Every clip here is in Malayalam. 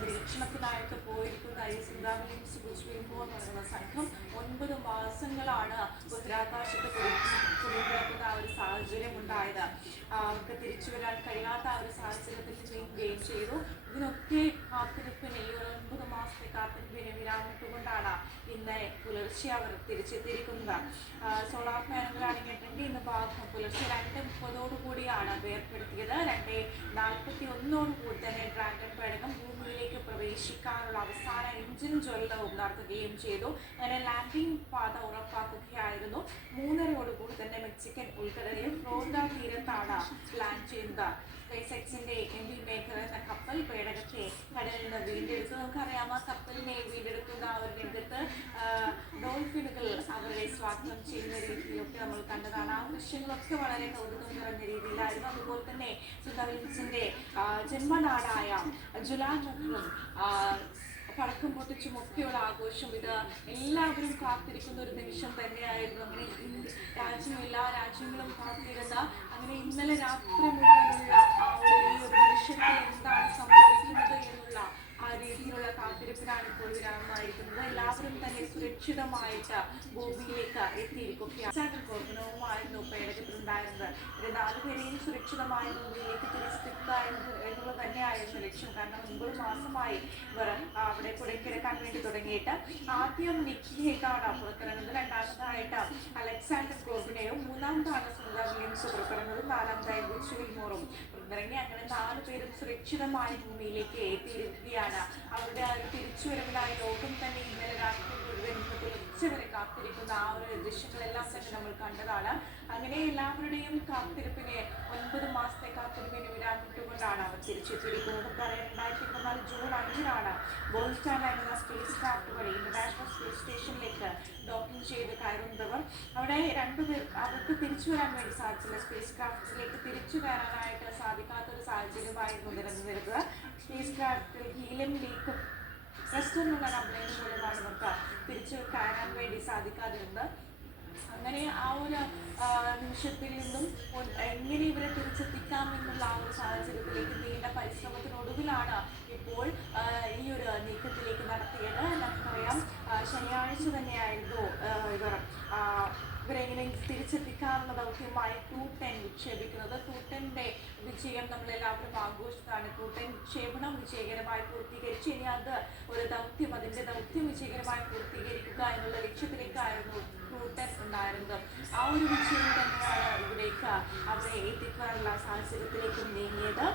നിരീക്ഷണത്തിനായിട്ട് പോയിരിക്കുന്ന ഈ സിംഗാമിലിംസ് എന്ന് പറയുന്ന സംഘം 9 മാസങ്ങളാണ് ബഹിരാകാശത്ത് കുടുങ്ങിക്കിടക്കുന്ന ആ ഒരു സാഹചര്യം ഉണ്ടായത്. അവർക്ക് തിരിച്ചു വരാൻ കഴിയാത്ത ആ ഒരു സാഹചര്യത്തിൽ ഗെയിം ചെയ്തു. ഇതിനൊക്കെ കാത്തിരിപ്പിന് ഈ 9 മാസത്തെ കാത്തിരിപ്പിന് വിരാമിട്ടുകൊണ്ടാണ് ഇന്ന് പുലർച്ചെ അവർ തിരിച്ചെത്തിയിരിക്കുന്നത്. സോളാർ പാനലുകളാണെങ്കിൽ ഇന്ന് പുലർച്ചെ 2:30 വേർപ്പെടുത്തിയത്. 2:41 തന്നെ ഡ്രാഗൺ പേടകം ഭൂമിയിലേക്ക് പ്രവേശിക്കാനുള്ള അവസാന എഞ്ചിൻ ജ്വലനവും നടത്തുകയും ചെയ്തു. അങ്ങനെ ലാൻഡിംഗ് പാത ഉറപ്പാക്കുകയായിരുന്നു. 3:30 തന്നെ മെക്സിക്കൻ ഉൾക്കടലിൽ ഫ്ലോറിഡ തീരത്താണ് ലാൻഡ് ചെയ്യുന്നത്. SpaceXന്റെ MV മേഘർ എന്ന കപ്പൽ പേടകത്തെ കടലിൽ നിന്ന് വീണ്ടെടുത്തു. നമുക്കറിയാം, ആ കപ്പലിനെ വീണ്ടെടുക്കുന്ന ആ ഒരു രംഗത്ത് ഡോൾഫിനുകൾ അവരെ സ്വാഗതം ചെയ്യുന്ന രീതിയിലൊക്കെ നമ്മൾ കണ്ടതാണ്. ആ ദൃശ്യങ്ങളൊക്കെ വളരെ കൗതുകം നിറഞ്ഞ രീതിയിലായിരുന്നു. അതുപോലെ തന്നെ സുന്ദർലിൻസിന്റെ ജന്മനാടായ ജുലാൻഡും പടക്കം പൊട്ടിച്ചും ഒക്കെയുള്ള ആഘോഷം ഇത് എല്ലാവരും കാത്തിരിക്കുന്ന ഒരു നിമിഷം തന്നെയായിരുന്നു. അങ്ങനെ എല്ലാ രാജ്യങ്ങളും കാത്തിരുന്ന അങ്ങനെ ഇന്നലെ രാത്രി മുഴുവനുള്ള ആ ഒരു നിമിഷത്തിൽ എന്താണ് സംഭവിക്കുന്നത് എന്നുള്ള ആ രീതിയിലുള്ള കാത്തിരിപ്പിനാണ് ഇപ്പോൾ വിരാമമായിരിക്കുന്നത്. എല്ലാവരും തന്നെ സുരക്ഷിതമായിട്ട് ഭൂമിയിലേക്ക് എത്തിയിരിക്കുകയായിരുന്നു. പേടകത്തിലുണ്ടായിരുന്നത് 4 പേരെയും സുരക്ഷിതമായി ഭൂമിയിലേക്ക് തിരിച്ചെത്തുക എന്നുള്ളത് തന്നെയായിരുന്നു ലക്ഷ്യം. കാരണം 9 മാസമായി ഇവർ അവിടെ കൂടെ കിടക്കാൻ വേണ്ടി തുടങ്ങിയിട്ട്. ആദ്യം നിക്കിലേക്കാണ് പുറത്തിറങ്ങുന്നത്, രണ്ടാമതായിട്ട് അലക്സാണ്ടർ കോർബിനെയും, മൂന്നാമതാണ് സുന്ദർ വില്യംസ് പുറത്തിറങ്ങുന്നത്, നാലാമതായി ബുച്ച് വിൽമോറും പുറത്തിറങ്ങി. അങ്ങനെ 4 പേരും സുരക്ഷിതമായി ഭൂമിയിലേക്ക് എത്തിയിരിക്കുകയാണ്. അവരുടെ ആ ഒരു തിരിച്ചുവരവിനായി ലോകം തന്നെ ഇന്നലെ രാത്രി മുഴുവൻ ഉച്ചവരെ കാത്തിരിക്കുന്ന ആ ഒരു ദൃശ്യങ്ങളെല്ലാം തന്നെ നമ്മൾ കണ്ടതാണ്. അങ്ങനെ എല്ലാവരുടെയും കാത്തിരിപ്പിനെ 9 മാസത്തെ കാത്തിരിപ്പിന് വിരാമിട്ടുകൊണ്ടാണ് അവർ തിരിച്ചെത്തിയിരിക്കുന്നത്. 2024 ജൂൺ 5 ബോൾസ്റ്റാൻ എന്ന സ്പേസ് ക്രാഫ്റ്റ് വഴി ഇന്റർനാഷണൽ സ്പേസ് സ്റ്റേഷനിലേക്ക് ഡോക്കിംഗ് ചെയ്ത് കയറുന്നവർ അവിടെ 2 പേർ അവർക്ക് തിരിച്ചു വരാൻ വേണ്ടി സാധിച്ചില്ല. സ്പേസ് ക്രാഫ്റ്റിലേക്ക് തിരിച്ചു കയറാനായിട്ട് സാധിക്കാത്തൊരു സാഹചര്യമായിരുന്നു നിലനിന്നിരുന്നത്. സ്പേസ് ക്രാഫ്റ്റിൽ ഹീലിയം ലീക്കും പ്രശ്നമുള്ള കംപ്ലൈൻറ്റ് മൂലമാണ് നമുക്ക് തിരിച്ചു കയറാൻ വേണ്ടി സാധിക്കാതിരുന്നത്. അങ്ങനെ ആ ഒരു നിമിഷത്തിൽ നിന്നും എങ്ങനെ ഇവരെ തിരിച്ചെത്തിക്കാം എന്നുള്ള ആ ഒരു സാഹചര്യത്തിലേക്ക് നീണ്ട പരിശ്രമത്തിനൊടുവിലാണ് ഇപ്പോൾ ഈ ഒരു നീക്കത്തിലേക്ക് നടത്തിയത്. നമുക്കറിയാം, ശനിയാഴ്ച തന്നെയായിരുന്നു ഇവരെങ്ങനെ തിരിച്ചെത്തിക്കാനുള്ള ദൗത്യമായി ക്രൂ-10 വിക്ഷേപിക്കുന്നത്. ക്രൂ-10ന്റെ വിജയം നമ്മളെല്ലാവരും ആഘോഷിച്ചാണ്. ക്രൂ-10 വിക്ഷേപണം വിജയകരമായി പൂർത്തീകരിച്ച് ഇനി അത് ഒരു ദൗത്യം, അതിന്റെ ദൗത്യം വിജയകരമായി പൂർത്തീകരിക്കുക എന്നുള്ള ലക്ഷ്യത്തിലേക്കായിരുന്നു ക്രൂ-10 ഉണ്ടായിരുന്നത്. ആ ഒരു വിജയം തന്നെയാണ് ഇവിടേക്ക് അവരെ എത്തിക്കാനുള്ള സാഹചര്യത്തിലേക്ക് നീങ്ങിയത്.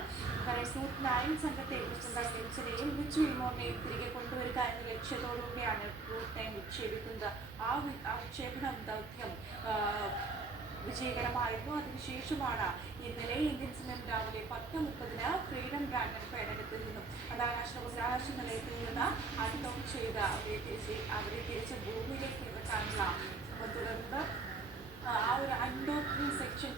ക്രൂ-9 സംഘത്തെ സുന്ദർലിൻസിനെയും ബുച്ച് വിൽമോറിനെയും തിരികെ കൊണ്ടുവരിക എന്ന ലക്ഷ്യത്തോടുകൂടിയാണ് ക്രൂ-10 വിക്ഷേപിക്കുന്നത്. ആ വിക്ഷേപണ ദൗത്യം വിജയകരമായിരുന്നു. അതിനുശേഷമാണ് ഇന്നലെ ഇന്ത്യൻ സമയം രാവിലെ 10:30 ഫ്രീഡം ഡ്രാഗൺ പേടകത്തിൽ നിന്നും അന്താരാഷ്ട്ര ബഹിരാകാശ നിലയത്തിൽ നിന്ന് അൺഡോക്ക് ചെയ്ത് അവരെ തിരിച്ച് ഭൂമിയിലേക്ക് ഇറക്കാനുള്ള തുടർന്ന് ആ ഒരു അൺഡോക്കിംഗ് സെക്ഷൻ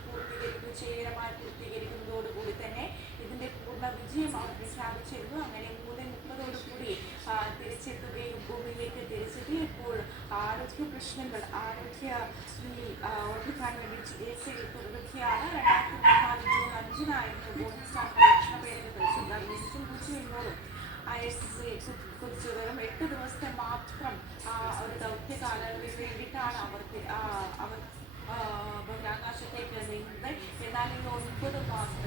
വിജയകരമായി പൂർത്തീകരിക്കുന്നതോടുകൂടി തന്നെ ഇതിന്റെ പൂർണ്ണ വിജയം അവർ പ്രഖ്യാപിച്ചിരുന്നു. അങ്ങനെ 3:30 തിരിച്ചെത്തുകയും ഭൂമിയിലേക്ക് തിരിച്ചെത്തി. ഇപ്പോൾ ആരോഗ്യ പ്രശ്നങ്ങൾ ഉറപ്പിക്കാൻ വേണ്ടി ചികിത്സയിൽ തുടരുകയാണ്. 2024 ജൂൺ 5 ബോൺസ്റ്റാർ പരീക്ഷണ പേടകത്തിൽ സുന്ദർലിൻസും ബുച്ച് വിൽമോറും ISS കുറിച്ച് വെറും 8 ദിവസത്തെ മാത്രം ഒരു ദൗത്യ കാലയളവിന് വേണ്ടിയിട്ടാണ് അവർ ബഹിരാകാശത്തേക്ക് നീങ്ങുന്നത്. എന്നാൽ ഈ 9 മാസം